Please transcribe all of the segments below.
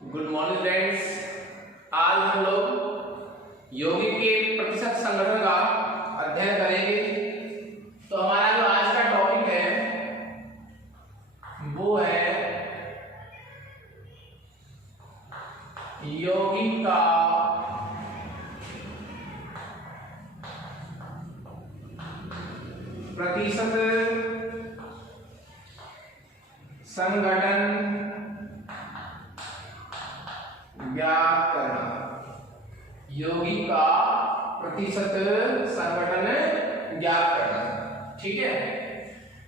Good morning friends. आज हम लोग यौगिक के प्रतिशत संगठन का अध्ययन करेंगे। तो हमारा जो आज का टॉपिक है वो है यौगिक का प्रतिशत संगठन ज्ञात करना। यौगिक का प्रतिशत संगठन ज्ञात करना। ठीक है,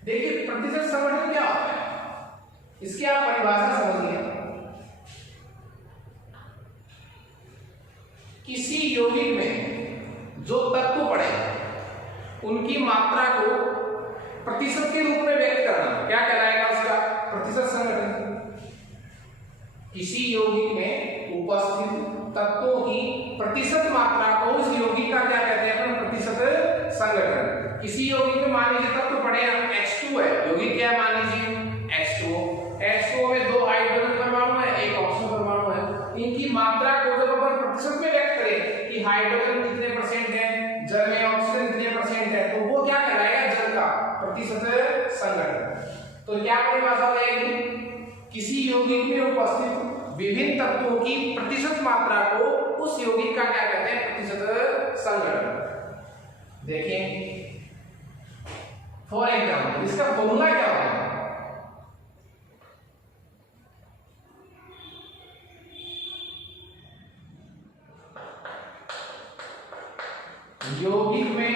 देखिए प्रतिशत संगठन क्या होता है, इसकी आप परिभाषा समझिए। किसी यौगिक में जो तत्व पड़े उनकी मात्रा को प्रतिशत के रूप में व्यक्त करना क्या कहलाएगा, उसका प्रतिशत संगठन। किसी यौगिक में उपस्थित तत्वों की प्रतिशत मात्रा को उस यौगिक का क्या कहते हैं अपन, प्रतिशत संगठन। किसी यौगिक में मान लीजिए तत्व पड़े H2 है, यौगिक क्या है मान लीजिए H2 में दो हाइड्रोजन परमाणु है, एक ऑक्सीजन परमाणु है। इनकी मात्रा को जब अपन प्रतिशत में व्यक्त करें कि हाइड्रोजन कितने परसेंट है, जल में ऑक्सीजन कितने परसेंट है, तो वो क्या कहलाएगा, जल का प्रतिशत संगठन। तो क्या परिभाषा हो जाएगी, किसी यौगिक में उपस्थित विभिन्न तत्वों की प्रतिशत मात्रा को उस यौगिक का क्या कहते हैं, प्रतिशत संगठन। देखें फॉर एग्जाम्पल इसका फॉर्मूला क्या होगा, यौगिक में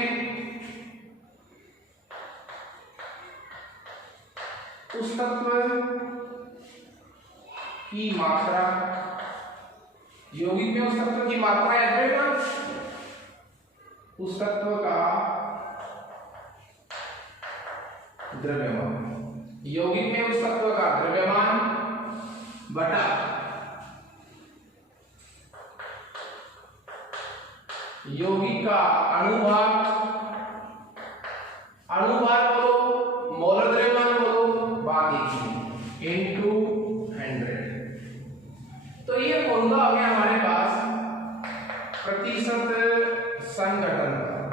उस तत्व की मात्रा, यौगिक में उस तत्व की मात्रा या द्रव्यमान, उस तत्व का द्रव्यमान, यौगिक में उस तत्व का द्रव्यमान बटा यौगिक का अणुभार, अणुभार बोलो, मोलर द्रव्यमान बोलो, बाकी इनटू 100। तो ये फॉर्मूला हो गया हमारे पास प्रतिशत संगठन का।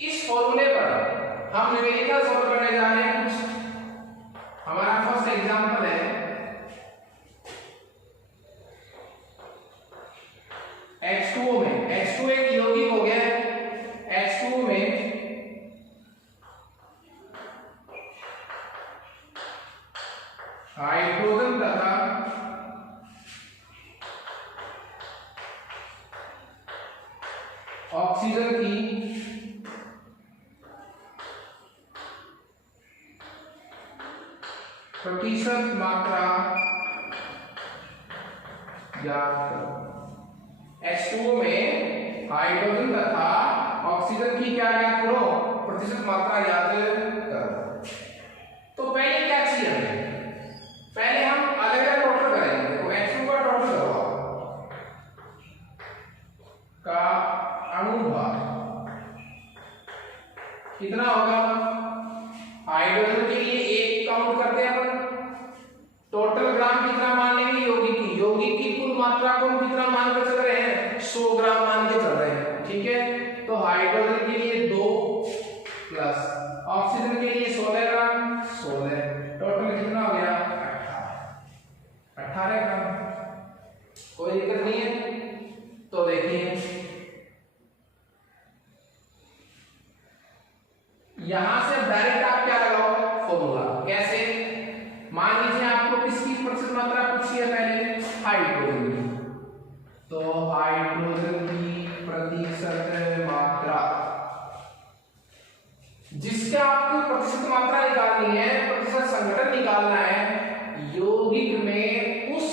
इस फॉर्मूले पर हम न्यूमेरिकल सॉल्व करने जा रहे हैं। कुछ हमारा फर्स्ट एग्जांपल है H2O में, H2 एक यौगिक हो गया, H2O में हाइड्रोजन तथा ऑक्सीजन की प्रतिशत मात्रा ज्ञात करो। H2O में हाइड्रोजन तथा ऑक्सीजन की क्या ज्ञात करो, प्रतिशत मात्रा ज्ञात करो। तो पहले क्या चाहिए हमें, पहले हम अलग अलग टोटल करेंगे। तो H2 का टोटल करो का अणुभार कितना होगा, हाइड्रोजन के लिए एक काउंट करते हैं अपन, टोटल ग्राम कितना मान लेंगे, यौगिक की कुल मात्रा को हम कितना मान कर चल रहे हैं, 100 ग्राम मान के चल रहे हैं। ठीक है, तो हाइड्रोजन के लिए 2 प्लस ऑक्सीजन के लिए 16 ग्राम, 16 टोटल कितना हो गया, 18 ग्राम। कोई दिक्कत नहीं है। तो देखिए यहां से डायरेक्ट आप क्या लगाओ फॉर्मूला, कैसे, मान लीजिए आपको किसकी प्रतिशत मात्रा पूछी है, पहले हाइड्रोजन की। तो हाइड्रोजन की प्रतिशत मात्रा, जिसका आपको प्रतिशत मात्रा निकालनी है, प्रतिशत संगठन निकालना है, यौगिक में उस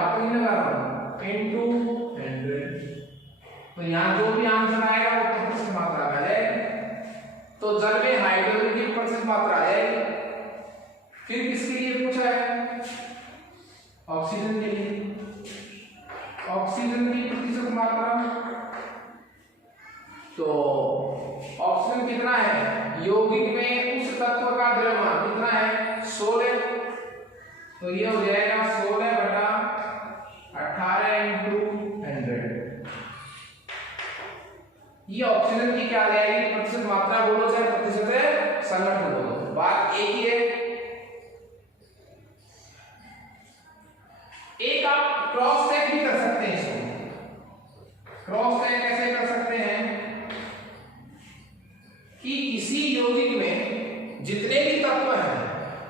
बात नहीं लगा रहा हूं, इनटू 100। तो यहां जो भी आंसर आएगा वो प्रतिशत मात्रा आ जाएगी। तो जल में हाइड्रोजन की प्रतिशत मात्रा आ जाएगी। फिर किसके लिए पूछा है? ऑक्सीजन के लिए। ऑक्सीजन की प्रतिशत मात्रा, तो ऑक्सीजन कितना है? यौगिक में उस तत्व का द्रव्यमान कितना है? 16। तो ये हो जाएगा 16/18 × 100। ये ऑक्सीजन की क्या आ जाएगी? प्रतिशत मात्रा बोलो चाहे प्रतिशत संगठन बोलो, बात एक ही है। एक आप क्रॉस चेक भी कर सकते हैं इसको। क्रॉस चेक कैसे कर सकते हैं कि किसी यौगिक में जितने भी तत्व हैं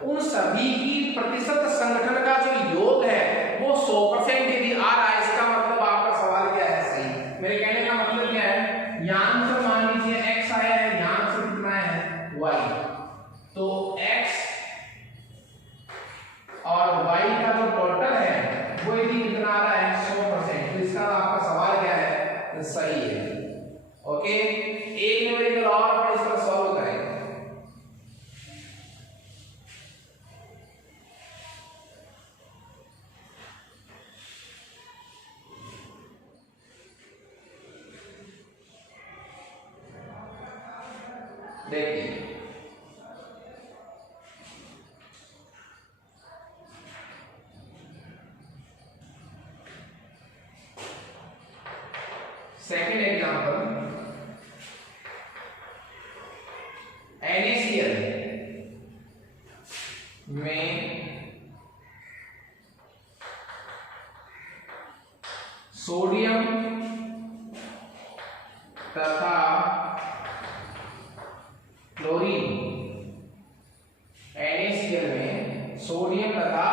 उन सभी की प्रतिशत संगठन का जो योग है वो 100% यदि आ रहा है, इसका मतलब आपका सवाल क्या है? सही। मेरे कहने का मतलब क्या है? यहां से मान लीजिए x आया है, यहां से कितना है? y। तो x और y का जो टोटल है वो यदि कितना आ रहा है? 100%। तो इसका आपका सवाल क्या है? तो सही है। ओके, एक न्यूमेरिकल और अपन इस पर सॉल्व करेंगे। देखिए सेकेंड एग्जांपल, NaCl में सोडियम तथा क्लोरीन। NaCl में सोडियम तथा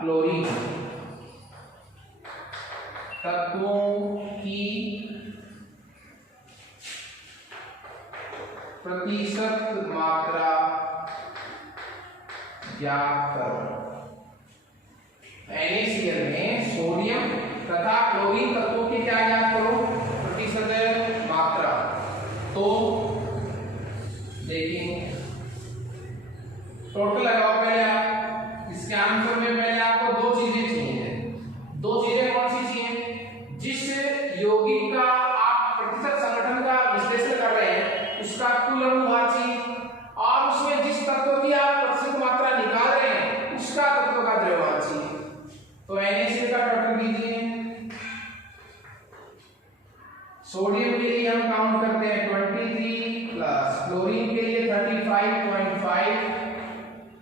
क्लोरीन तत्वों की प्रतिशत मात्रा ज्ञात करो। NaCl में सोडियम तथा क्लोरीन तत्वों की क्या ज्ञात करो? प्रतिशत मात्रा। तो देखिए टोटल लगाओ पहले आप। इसके आंसर में पहले आपको दो चीजें चाहिए। दो चीजें कौन सी चाहिए? जिस यौगिक का आप प्रतिशत संगठन का विश्लेषण कर रहे हैं उसका कुल अनुभाग चाहिए, और उसमें जिस तत्व की आप प्रतिशत मात्रा निकाल रहे हैं उसका तत्व का द्रव्यमान चाहिए। तो NaCl का टोटल कीजिए। सोडियम के लिए हम काउंट करते हैं 23 प्लस क्लोरीन के लिए 35.5,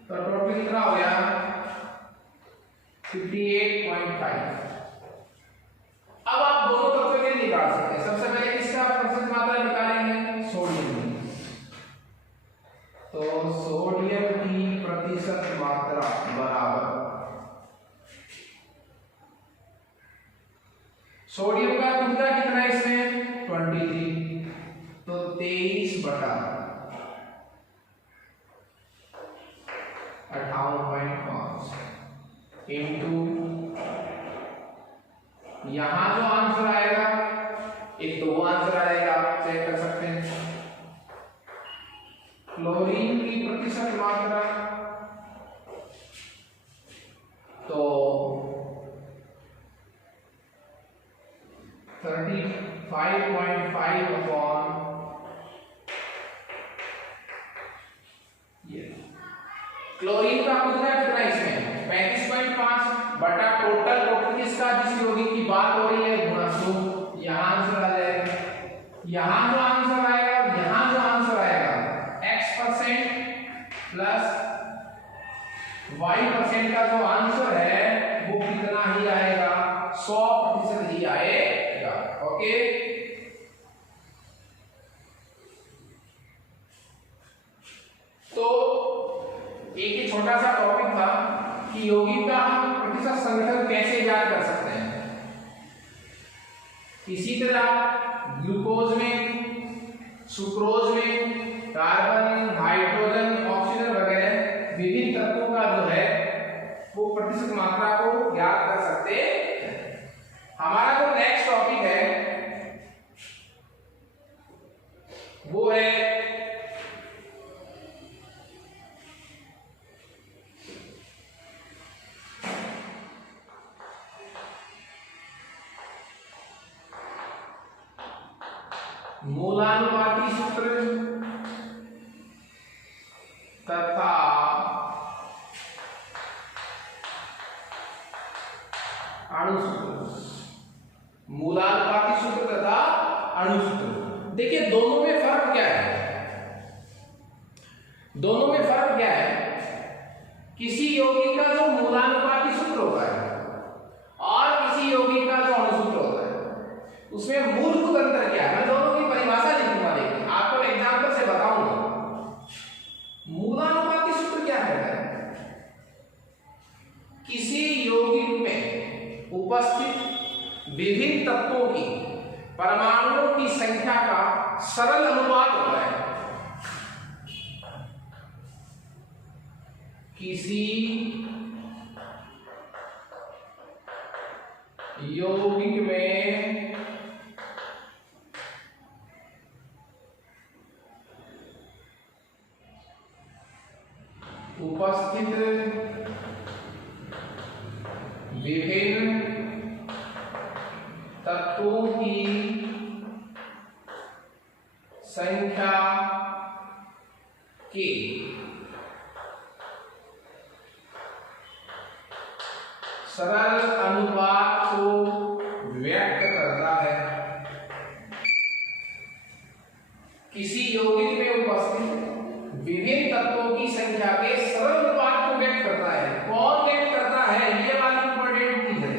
तो टोटल कितना हो गया? 58.5। अब आप दोनों तत्वों के लिए निकाल सकते हैं। सबसे पहले किसका प्रतिशत मात्रा निकालेंगे? सोडियम। तो सोडियम की प्रतिशत मात्रा बराबर सोडियम का टुकड़ा कितना है इसमें? 23। तो 23/58.5 इंटू यहां जो आंसर आएगा, एक तो वो आंसर आएगा, आप चेक कर सकते हैं। क्लोरीन की प्रतिशत मात्रा तो 35.5 अपॉन ये। क्लोरीन का कितना कितना इसमें? 35.5 बटा टोटल किसका? जिस यौगिक की बात हो रही है गुणा 100। यहां आंसर आ जाएगा। यहां जो आंसर आएगा, यहां जो आंसर आएगा x% प्लस y% का जो आंसर है वो कितना ही आएगा? 100% ही आएगा। ओके, तो एक ही छोटा सा टॉपिक था कि यौगिक का हम प्रतिशत संगठन कैसे ज्ञात कर सकते हैं। इसी तरह ग्लूकोज में, सुक्रोज में, कार्बन, हाइड्रोजन, ऑक्सीजन वगैरह विभिन्न तत्वों का जो है वो प्रतिशत मात्रा को ज्ञात कर सकते हैं। मूलानुपाती सूत्र तथा अणुसूत्र। मूलानुपाती सूत्र तथा अणुसूत्र। देखिए दोनों में फर्क क्या है? दोनों में फर्क क्या है? किसी यौगिक का जो मूलानुपाती सूत्र होता है और किसी यौगिक का जो अणुसूत्र होता है उसमें मूलभूत अंतर क्या है? मैं दोनों की परिभाषा लिखूंगा, लेकिन आपको एग्जांपल से बताऊंगा। मूलानुपाती सूत्र क्या कहता है? किसी यौगिक में उपस्थित विभिन्न तत्वों की परमाणुओं की संख्या का सरल अनुपात होता है। किसी यौगिक में उपस्थित विभिन्न तत्वों की संख्या के सरल अनुपात को व्यक्त करता है। किसी यौगिक में उपस्थित विभिन्न तत्वों की संख्या के सरल अनुपात को व्यक्त करता है। कौन व्यक्त करता है? ये वाली इंपॉर्टेंट चीज है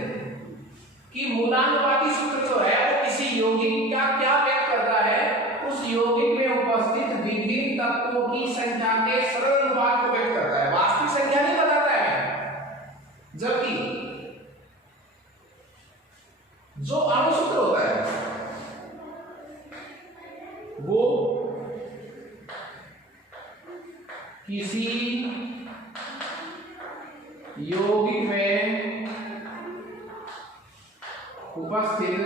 कि मूलानुपाती सूत्र जो है वो किसी यौगिक का क्या व्यक्त करता है? उस यौगिक में उपस्थित विभिन्न तत्वों की संख्या के सरल अनुपात को व्यक्त करता है, वास्तविक संख्या नहीं बताता है। जबकि जो अणुसूत्र होता है वो किसी यौगिक में उपस्थित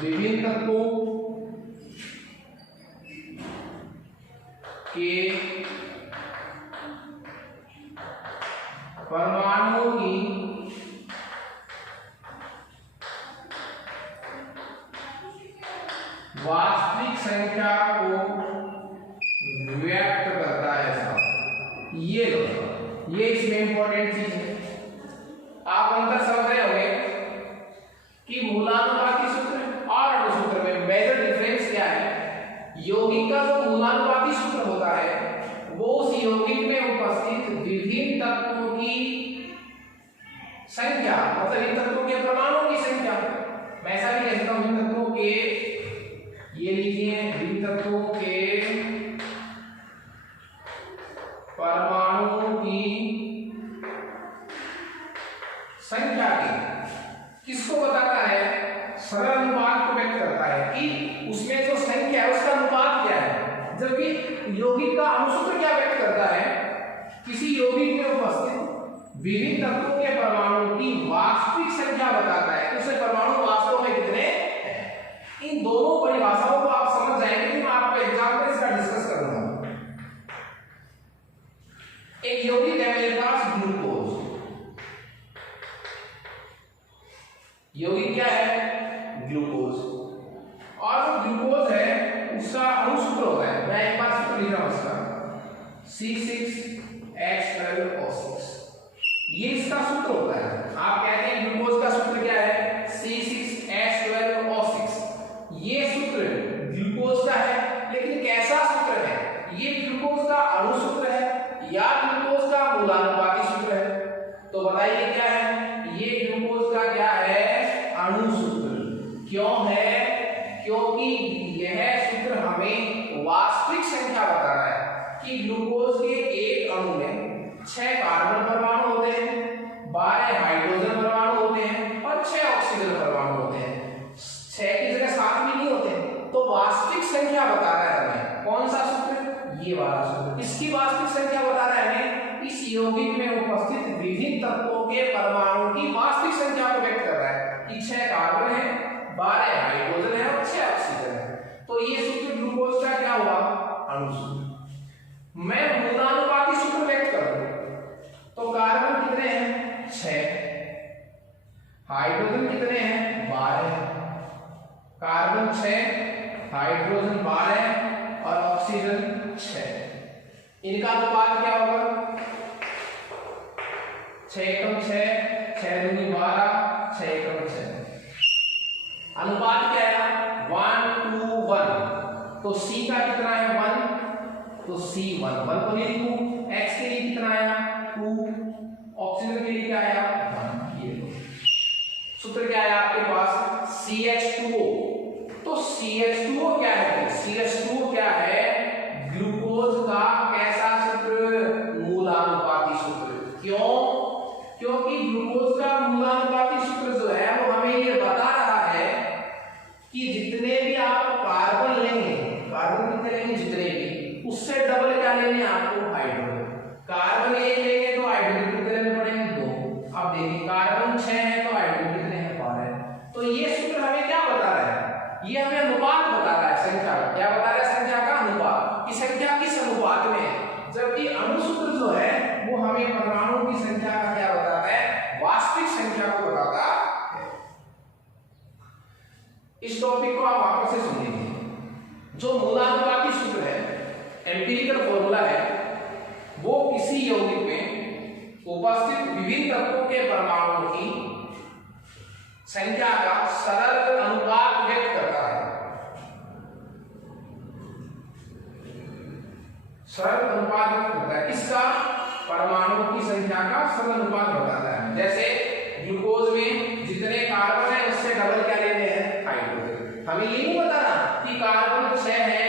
विभिन्न तत्वों के परमाणुओं की वास्तविक संख्या को व्यक्त करता है। साहब ये लो, ये इसमें इंपॉर्टेंट चीज है। आप अंतर समझ रहे होंगे कि मूलानुपाती सूत्र और अणुसूत्र में मेजर डिफरेंस क्या है। यौगिक का जो मूलानुपाती सूत्र होता है वो उस यौगिक में उपस्थित विभिन्न तत्वों की संख्या, मतलब इन तत्वों के परमाणुओं की संख्या, मैं ऐसा भी कह सकता हूं इन तत्वों के, ये लीजिए इन तत्वों के परमाणुओं की संख्या की किसको बताता है? सरल अनुपात को व्यक्त करता है कि उसमें जो संख्या है उसका अनुपात क्या है। जबकि यौगिक का अणुसूत्र क्या व्यक्त करता है? किसी यौगिक में उपस्थित विभिन्न तत्वों के परमाणुओं की वास्तविक संख्या बताता है कि उसके परमाणु वास्तव में कितने हैं। इन दोनों परिभाषाओं को आप समझ जाएंगे कि मैं आपको एग्जांपल इसका डिस्कस करूंगा। एक यौगिक है मेरे पास ग्लूकोज। यौगिक क्या है? ग्लूकोज। और जो ग्लूकोज है उसका अणुसूत्र होता है, मैं एक बार सूत्र लिख रहा हूं इसका, C6H12O6। ये इसका सूत्र होता है। आप कहते हैं ग्लूकोज का सूत्र क्या है? C6H12O6। ये सूत्र ग्लूकोज का है, लेकिन कैसा सूत्र है? ये ग्लूकोज का अणुसूत्र है या ग्लूकोज का मूलानुपाती सूत्र है? तो बताइए क्या है? ये ग्लूकोज का क्या है? अणुसूत्र। क्यों है? क्योंकि यह सूत्र हमें वास्तविक संख्या बता रहा है कि ग्लूकोज के एक अणु में 6 कार्बन परमाणु होते हैं, 12 हाइड्रोजन परमाणु होते हैं और 6 ऑक्सीजन परमाणु होते हैं। 6 की जगह 7 भी नहीं होते। तो वास्तविक संख्या बता रहा है हमें कौन सा सूत्र? ये वाला सूत्र। इसकी वास्तविक संख्या बता रहा है हमें इस यौगिक में उपस्थित विभिन्न तत्वों के परमाणुओं की वास्तविक संख्या को व्यक्त कर रहा है कि 6 कार्बन है, 12 हाइड्रोजन है और 6 ऑक्सीजन है। तो ये सूत्र ग्लूकोज का क्या हुआ? अणुसूत्र। मैं मूलानुपाती सूत्र व्यक्त करूं तो कार्बन कितने हैं? 6। हाइड्रोजन कितने हैं 12, कार्बन 6, हाइड्रोजन 12 और ऑक्सीजन 6। इनका अनुपात क्या होगा 6 कम 6, 6 दूनी 12, 6 कम 6। अनुपात क्या है 1 to 1, तो C का कितना है 1, तो C 1 को नहीं लिखूं, X के लिए कितना आया 2, ऑक्सीजन के लिए क्या आया 1। ये लो सूत्र क्या आया आपके पास CH2O। तो CH2O क्या है, CH2O क्या है ग्लूकोज का कैसा सूत्र मूलानुपाती सूत्र। क्यों, क्योंकि ग्लूकोज का मूलानुपाती सूत्र जो है वो हमें ये बता रहा है कि जितने भी आप कार्बन लेंगे, कार्बन कितने लेंगे जितने भी, उससे डबल क्या लेने आपको हाइड्रोजन। कार्बन 1 लेंगे तो हाइड्रोजन कितने लेने पड़ेंगे 2। अब देखिए कार्बन 6 है तो हाइड्रोजन कितने हैं 12। तो ये सूत्र हमें क्या बता रहा है, ये हमें अनुपात बता रहा है संख्या का। क्या बता रहा है संख्या का अनुपात, कि संख्या किस अनुपात में है। जबकि अणुसूत्र जो है वो हमें परमाणु की संख्या का क्या बताता है, वास्तविक संख्या को बताता है। इस टॉपिक को आप वापस से सुन लीजिए। जो मूलानुपाती सूत्र है, एम्पिरिकल फॉर्मूला है, वो किसी यौगिक में उपस्थित विभिन्न तत्वों के परमाणुओं की संख्या का सरल अनुपात व्यक्त करता है। सरल अनुपात व्यक्त करता है, इसका परमाणुओं की संख्या का सरल अनुपात बताता है। जैसे ग्लूकोज में जितने कार्बन है उससे डबल क्या लेने हैं हाइड्रोजन। हमें ये नहीं बताना कि कार्बन 6 है,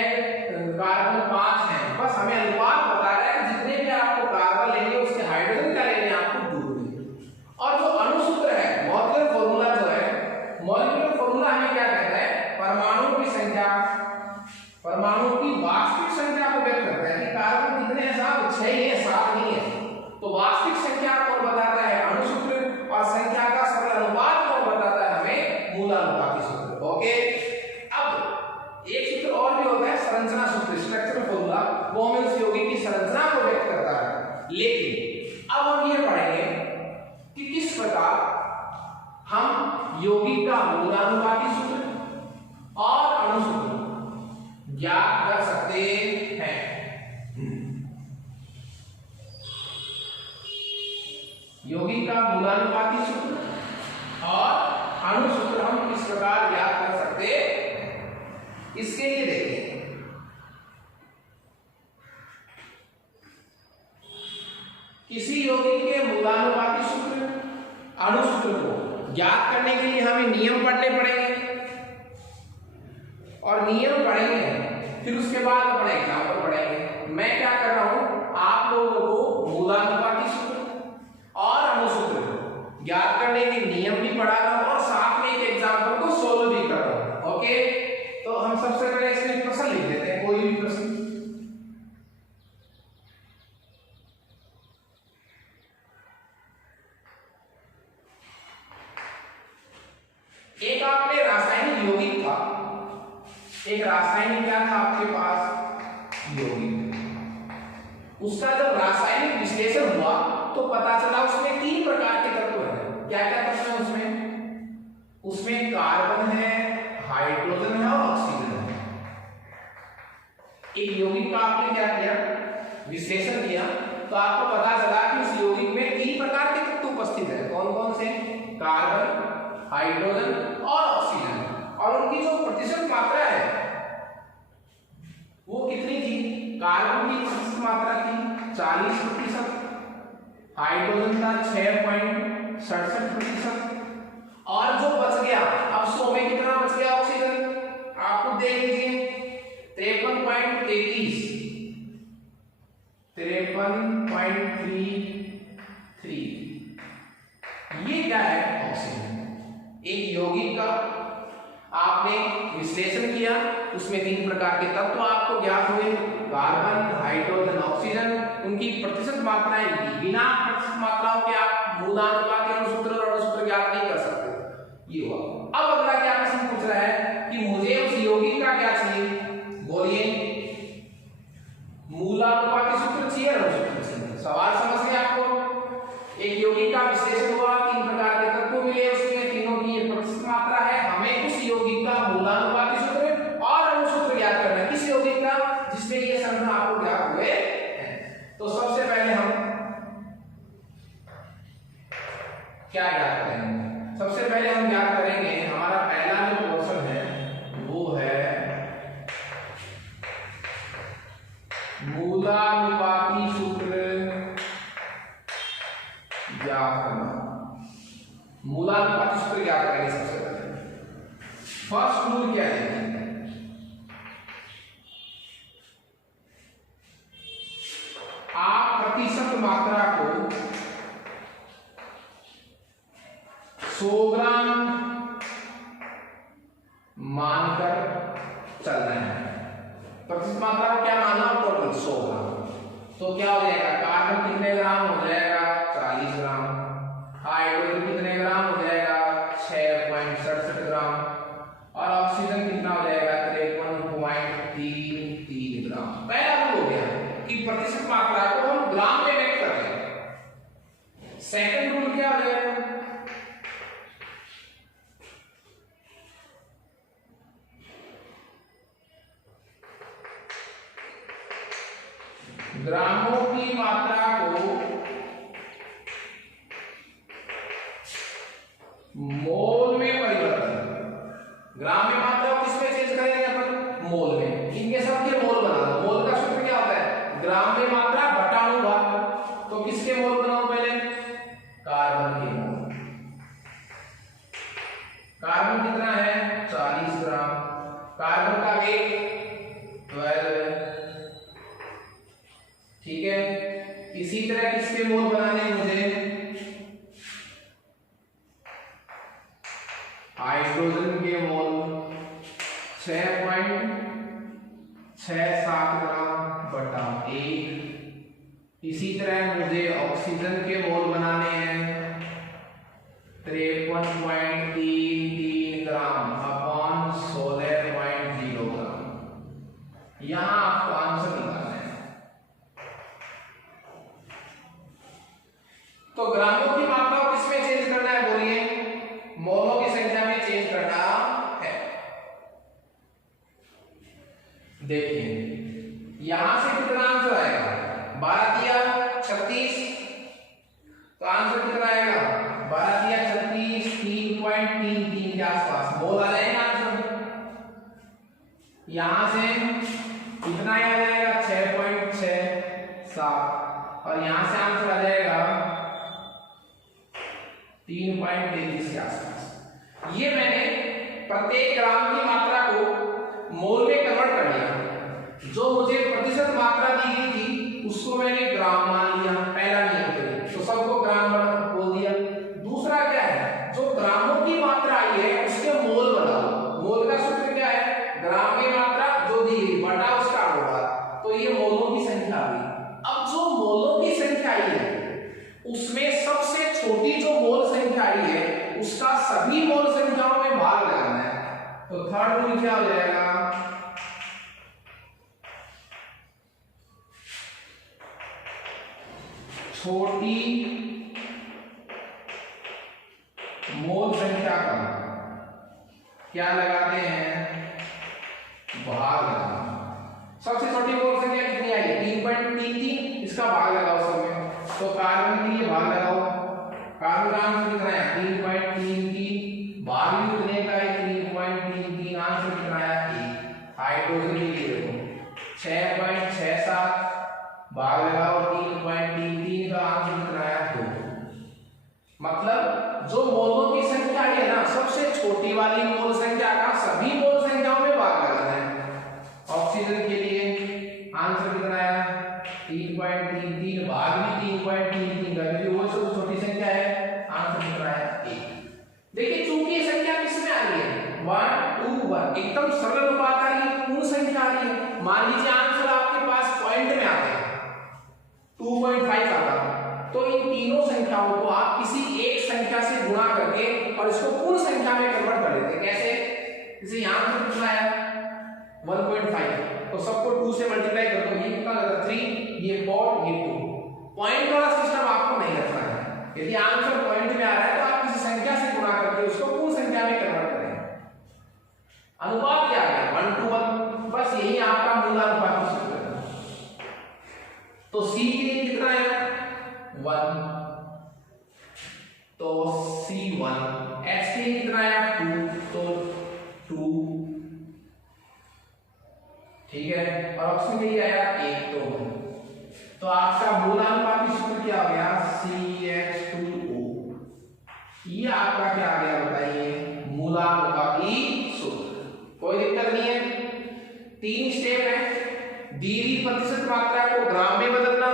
कार्बन 5 है, बस हमें अनुपात बता रहा है कि जितने भी आपको कार्बन लेंगे उसके हाइड्रोजन क्या लेने आपको 2 लेने। और जो अणुसूत्र है, मॉलिक्यूलर फॉर्मूला जो है, मॉलिक्यूलर फॉर्मूला हमें क्या कहता है, परमाणुओं की संख्या, परमाणुओं की वास्तविक संख्या को व्यक्त करता है कि कार्बन कितने हैं साहब 6 ही है 7 नहीं है। तो वास्तविक संख्या कौन बताता है अणुसूत्र, और संख्या का सरल अनुपात कौन बताता है हमें मूलानुपाती सूत्र। ओके, अब एक सूत्र और भी होता है संरचना सूत्र, स्ट्रक्चरल फॉर्मूला, वो हमें उस यौगिक की संरचना को व्यक्त करता है। लेकिन अब हम ये पढ़ेंगे कि किस प्रकार हम यौगिक का मूलानुपाती सूत्र और अणुसूत्र ज्ञात कर सकते हैं। यौगिक का मूलानुपाती सूत्र और अणुसूत्र हम किस प्रकार ज्ञात कर सकते हैं, इसके लिए देखिए। किसी यौगिक के मूलानुपाती सूत्र अणुसूत्र को ज्ञात करने के लिए हमें नियम पढ़ने पड़ेंगे, और नियम पढ़ेंगे फिर उसके बाद अपने एग्जाम्पल पढ़ेंगे। मैं क्या कर रहा हूं, आप लोगों को मूलानुपाती सूत्र और अणुसूत्र ज्ञात करने के नियम भी पढ़ा रहा हूं और साथ में एक एग्जाम्पल को सोल्व भी कर रहा हूं। ओके, तो हम सबसे पहले इसमें प्रश्न लिख देते हैं, कोई भी प्रश्न। एक आपने रासायनिक यौगिक था, एक रासायनिक क्या था आपके पास यौगिक, उसका जब रासायनिक विश्लेषण हुआ तो पता चला उसमें 3 प्रकार के तत्व हैं। क्या क्या तत्व हैं उसमें, उसमें कार्बन है, हाइड्रोजन है और ऑक्सीजन है। एक यौगिक का आपने क्या किया विश्लेषण किया तो आपको पता चला कि उस यौगिक में 3 प्रकार के तत्व उपस्थित है। कौन कौन से, कार्बन, हाइड्रोजन और ऑक्सीजन। और उनकी जो प्रतिशत मात्रा है वो कितनी थी, कार्बन की प्रतिशत मात्रा थी 40%, हाइड्रोजन का 6.67%, और जो बच गया, अब 100 में कितना बच गया ऑक्सीजन, आपको देख लीजिए 53.33, 53.33, ये क्या है ऑक्सीजन। एक यौगिक का आपने विश्लेषण किया, उसमें 3 प्रकार के तत्व आपको ज्ञात हुए, कार्बन, हाइड्रोजन, ऑक्सीजन, उनकी प्रतिशत मात्राएं दी। बिना प्रतिशत मात्राओं के आप मूलानुपाती अणुसूत्र और अणुसूत्र ज्ञात नहीं कर सकते। ये हुआ। अब अगला क्या प्रश्न पूछ रहा है कि मुझे उस यौगिक का क्या चाहिए, बोलिए, मूलानुपाती सूत्र चाहिए, अणुसूत्र चाहिए। सवाल समझ गए आपको। एक यौगिक का विश्लेषण हुआ, 3 प्रकार के तत्व मिले, उसमें क्या ज्ञात करेंगे? सबसे पहले हम ज्ञात करेंगे, हमारा पहला जो क्वेश्चन है वो है मूलानुपाती सूत्र ज्ञात करना। मूलानुपाती सूत्र ज्ञात करेंगे सबसे पहले। फर्स्ट रूल क्या है? आप प्रतिशत मात्रा को 100 ग्राम मानकर चल रहे हैं। प्रतिशत मात्रा को क्या माना? टोटल 100 ग्राम। तो क्या हो जाएगा? कार्बन कितने ग्राम हो जाएगा? 40 ग्राम। हाइड्रोजन कितने ग्राम हो जाएगा? 6.67 ग्राम। और ऑक्सीजन कितना हो जाएगा? 53.33 ग्राम। पहला रूल हो गया कि प्रतिशत मात्रा को हम ग्राम में व्यक्त कर रहे हैं। सेकंड रूल क्या हो जाएगा? ग्रामों की मात्रा को मोल में परिवर्तन। ग्राम में मात्रा को किसमें चेंज करेंगे अपन? मोल में। इनके सब के मोल बना दो। मोल का सूत्र क्या होता है? ग्राम में मात्रा बटा अनुपात। तो किसके मोल बनाओ? पहले कार्बन के मोल। कार्बन कितना है? 40 ग्राम। कार्बन का वेग 12 है। ठीक है। इसी तरह किसके मोल बनाने हैं मुझे? हाइड्रोजन के मोल 6.67 ग्राम बटा 1। इसी तरह मुझे ऑक्सीजन के मोल बनाने हैं 53.33 ग्राम अपॉन 16.0 ग्राम। यहां आपको आंसर निकालना है। तो ग्रामों की मात्रा को किसमें चेंज करना है? बोलिए। मोलों की संख्या में चेंज करना है। देखिए यहां से कितना आंसर आएगा? 12 दिया 36। तो आंसर कितना आएगा? 12 दिया 36 3.33 के आसपास मोल आ जाएगा आंसर। यहां से कितना आ जाएगा? 6.67। और यहां से आंसर आ जाएगा 3.33 के आसपास। ये मैंने प्रत्येक ग्राम की मात्रा को मोल में कन्वर्ट कर लिया। जो मुझे प्रतिशत मात्रा दी गई थी उसको मैंने ग्राम मान लिया। पहला नियम तो सबको ग्राम बोल दिया। दूसरा क्या है? जो ग्रामों की मात्रा आई है उसके मोल बनाओ। मोल का सूत्र क्या है? ग्राम में मात्रा जो दी गई बटा उसका अनुपात। तो ये मोलों की संख्या आ गई। अब जो मोलों की संख्या आई है उसमें सबसे छोटी जो मोल संख्या आई है उसका सभी मोल संख्याओं में भाग लगाना है। तो थर्ड रूल क्या हो जाएगा? छोटी मोल संख्या का क्या लगाते हैं? भाग लगाना। सबसे छोटी मोल संख्या कितनी आई? 3.33। इसका भाग लगाओ सब में। तो कार्बन के लिए भाग लगाओ। कार्बन का आंसर कितना है? 3.33। भाग भी उतने का है 3.33। आंसर कितना है? 1। हाइड्रोजन के लिए देखो 6.67। भाग लगाओ 3.33 का आंसर कितना है? 2। मतलब जो मोलों की संख्या है ना सबसे छोटी वाली मोल संख्या का सभी मोल संख्याओं में भाग लगाना है। ऑक्सीजन के लिए आंसर कितना है? 3.33। भाग भी 3.33 का, क्योंकि वो सबसे छोटी संख्या है। आंसर कितना है? 1। देखिए चूंकि ये संख्या किसमें आ रही है? 1 2 1 एकदम सरल अनुपात आ रही है, पूर्ण संख्या आ रही है। मान लीजिए आंसर आपके पास पॉइंट में आता है 2.5 आता है, तो इन तीनों संख्याओं को आप किसी एक संख्या से गुणा करके और इसको पूर्ण संख्या में कन्वर्ट कर देते हैं। कैसे? जैसे यहां पर कितना है? 1.5। तो सबको 2 से मल्टीप्लाई कर दो। ये कितना लगा? 3, ये 4, ये 2। पॉइंट वाला सिस्टम आपको नहीं रखना है। यदि आंसर पॉइंट में आ रहा है तो आप किसी संख्या से गुणा करके उसको पूर्ण संख्या में कन्वर्ट करें। अनुपात क्या है? 1:1। बस यही आपका मूलानुपाती सूत्र है। तो सी के लिए कितना है? 1। तो C1, HK कितना आया 2, तो 2, ठीक है, और ऑप्शन में आया 1, तो आपका मूलानुपाती सूत्र क्या हो गया CH2O। ये आपका क्या आ गया बताइए, मूलानुपाती सूत्र। कोई दिक्कत नहीं है, 3 स्टेप है। दी हुई प्रतिशत मात्रा को ग्राम में बदलना,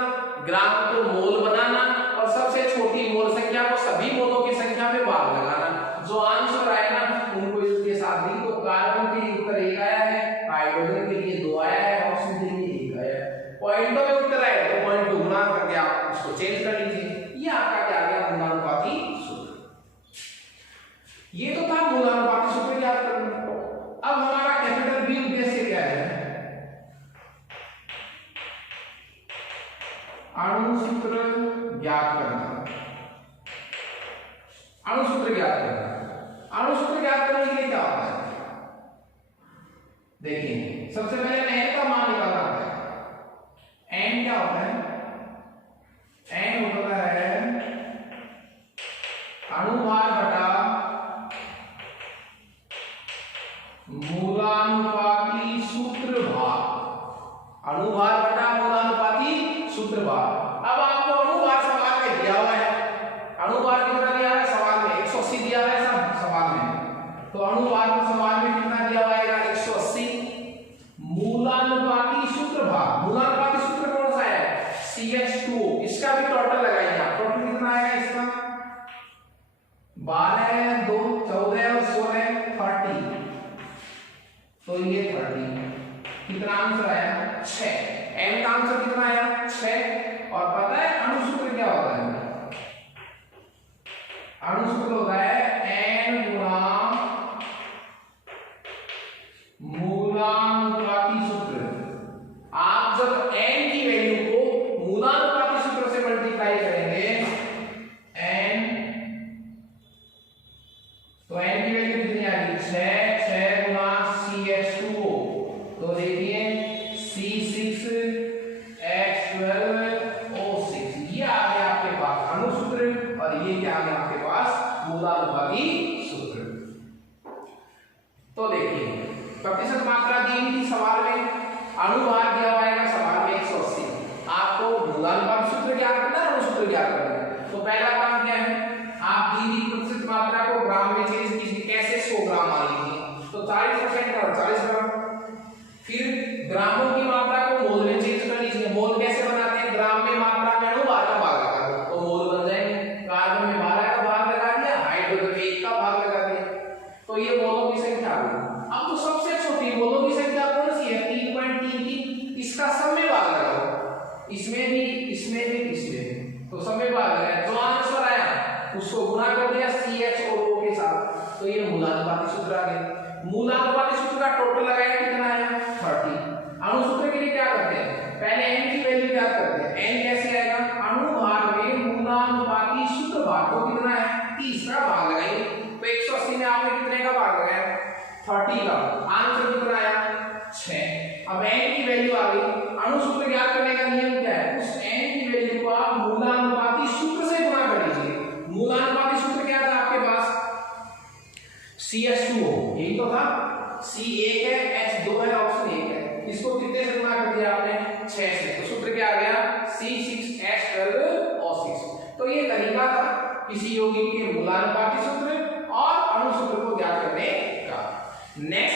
ग्राम को मोल बनाना, और सबसे छोटी मोल संख्या को सभी मोलों की संख्या में भाग लगाना। जो आंसर आए ना उनको इसके साथ दी। तो कार्बन के लिए उत्तर 1 आया है, हाइड्रोजन के लिए 2 आया है, ऑक्सीजन के लिए 1 आया है। पॉइंटों में उत्तर आए तो पॉइंट को गुणा करके आप इसको चेंज कर लीजिए। ये आपका क्या आ गया, मूलानुपाती सूत्र। ये तो था मूलानुपाती सूत्र याद करना। अब हमारा कैपिटल बी उद्देश्य क्या है, अणु सूत्र ज्ञात करना। अणु सूत्र ज्ञात करना, अणु सूत्र ज्ञात करने के लिए क्या होता है, देखिए सबसे पहले n का मान निकालना होता है। n क्या होता है, n होता है अणुभार बटा मूलानुपाती सूत्र भार। अणुभार बटा मूलानुपाती सूत्र भार। अब आपको अणुभार सवाल में दिया हुआ है, अणुभार कितना दिया है सवाल में 180 दिया है सवाल में। तो अणुभार को सवाल में कितना दिया हुआ है 180। मूलानुपाती सूत्र भार, मूलानुपाती सूत्र कौन सा है CH2O। इसका भी टोटल लगाएंगे आप, टोटल कितना आएगा इसका 12, 2, 14 और 16 30। तो ये 30 कितना आंसर आया 6। n का आंसर कितना आया 6। और पता है अणु सूत्र क्या होता है, अणु सूत्र होता है n गुणा मूलानुपाती सूत्र। आप जब n की वैल्यू को मूलानुपाती सूत्र से मल्टीप्लाई करेंगे n, तो n की वैल्यू कितनी आ गई 6 गुणा CH2O। तो देखिए C6H12O6, ये आ गया आपके पास अणु सूत्र, और ये क्या आ गया आपके पास मूलानुपाती सूत्र। तो देखिए प्रतिशत मात्रा दी थी सवाल में, अणुभार दिया हुआ है सवाल में 180। आपको मूलानुपाती सूत्र ज्ञात करना है, अणु सूत्र ज्ञात करना है। तो पहला काम क्या है, आप दी हुई प्रतिशत मात्रा को ग्राम में चेंज कीजिए। कैसे 100 ग्राम मान लीजिए, तो 40% और 40 ग्राम। फिर ग्रामों की मात्रा को मोल में चेंज कर लीजिए। मोल कैसे बनाते हैं, ग्राम में मात्रा में अणुभार का भाग लगा दो तो मोल बन जाएंगे। कार्बन में 12 का भाग लगा दिया, हाइड्रोजन में 1 का भाग लगा दिया, तो ये मोलों की संख्या आ गई। अब तो सबसे छोटी मोलों की संख्या कौन सी है 3.33। इसका सब में भाग लगाओ, इसमें भी इसमें भी इसमें भी, तो सब में भाग लगाया। जो आंसर आया उसको गुणा कर दिया CH और O के साथ, तो ये मूलानुपाती सूत्र आ गया। मूलानुपाती सूत्र का टोटल लगाया कितना आया 30। अणु सूत्र के लिए क्या करते हैं, पहले n की वैल्यू ज्ञात करते हैं। n कैसे आएगा, अणुभार में मूलानुपाती सूत्र भार को कितना है 30 का भाग लगाएंगे। तो 180 में आपने कितने का भाग लगाया 30 का, आंसर कितना आया 6। अब n की वैल्यू आ गई। अणु सूत्र ज्ञात करने का नियम क्या है, उस n की वैल्यू को आप मूलानुपाती सूत्र से गुणा कर लीजिए। मूलानुपाती सूत्र क्या था आपके पास CH2O, यही तो था। C 1 है, H 2 है, ऑप्शन 1 है। इसको कितने से गुणा कर दिया आपने 6 से, तो सूत्र क्या आ गया C6H12O6। तो ये तरीका था किसी यौगिक के मूलानुपाती सूत्र और अणु सूत्र को ज्ञात करने का। नेक्स्ट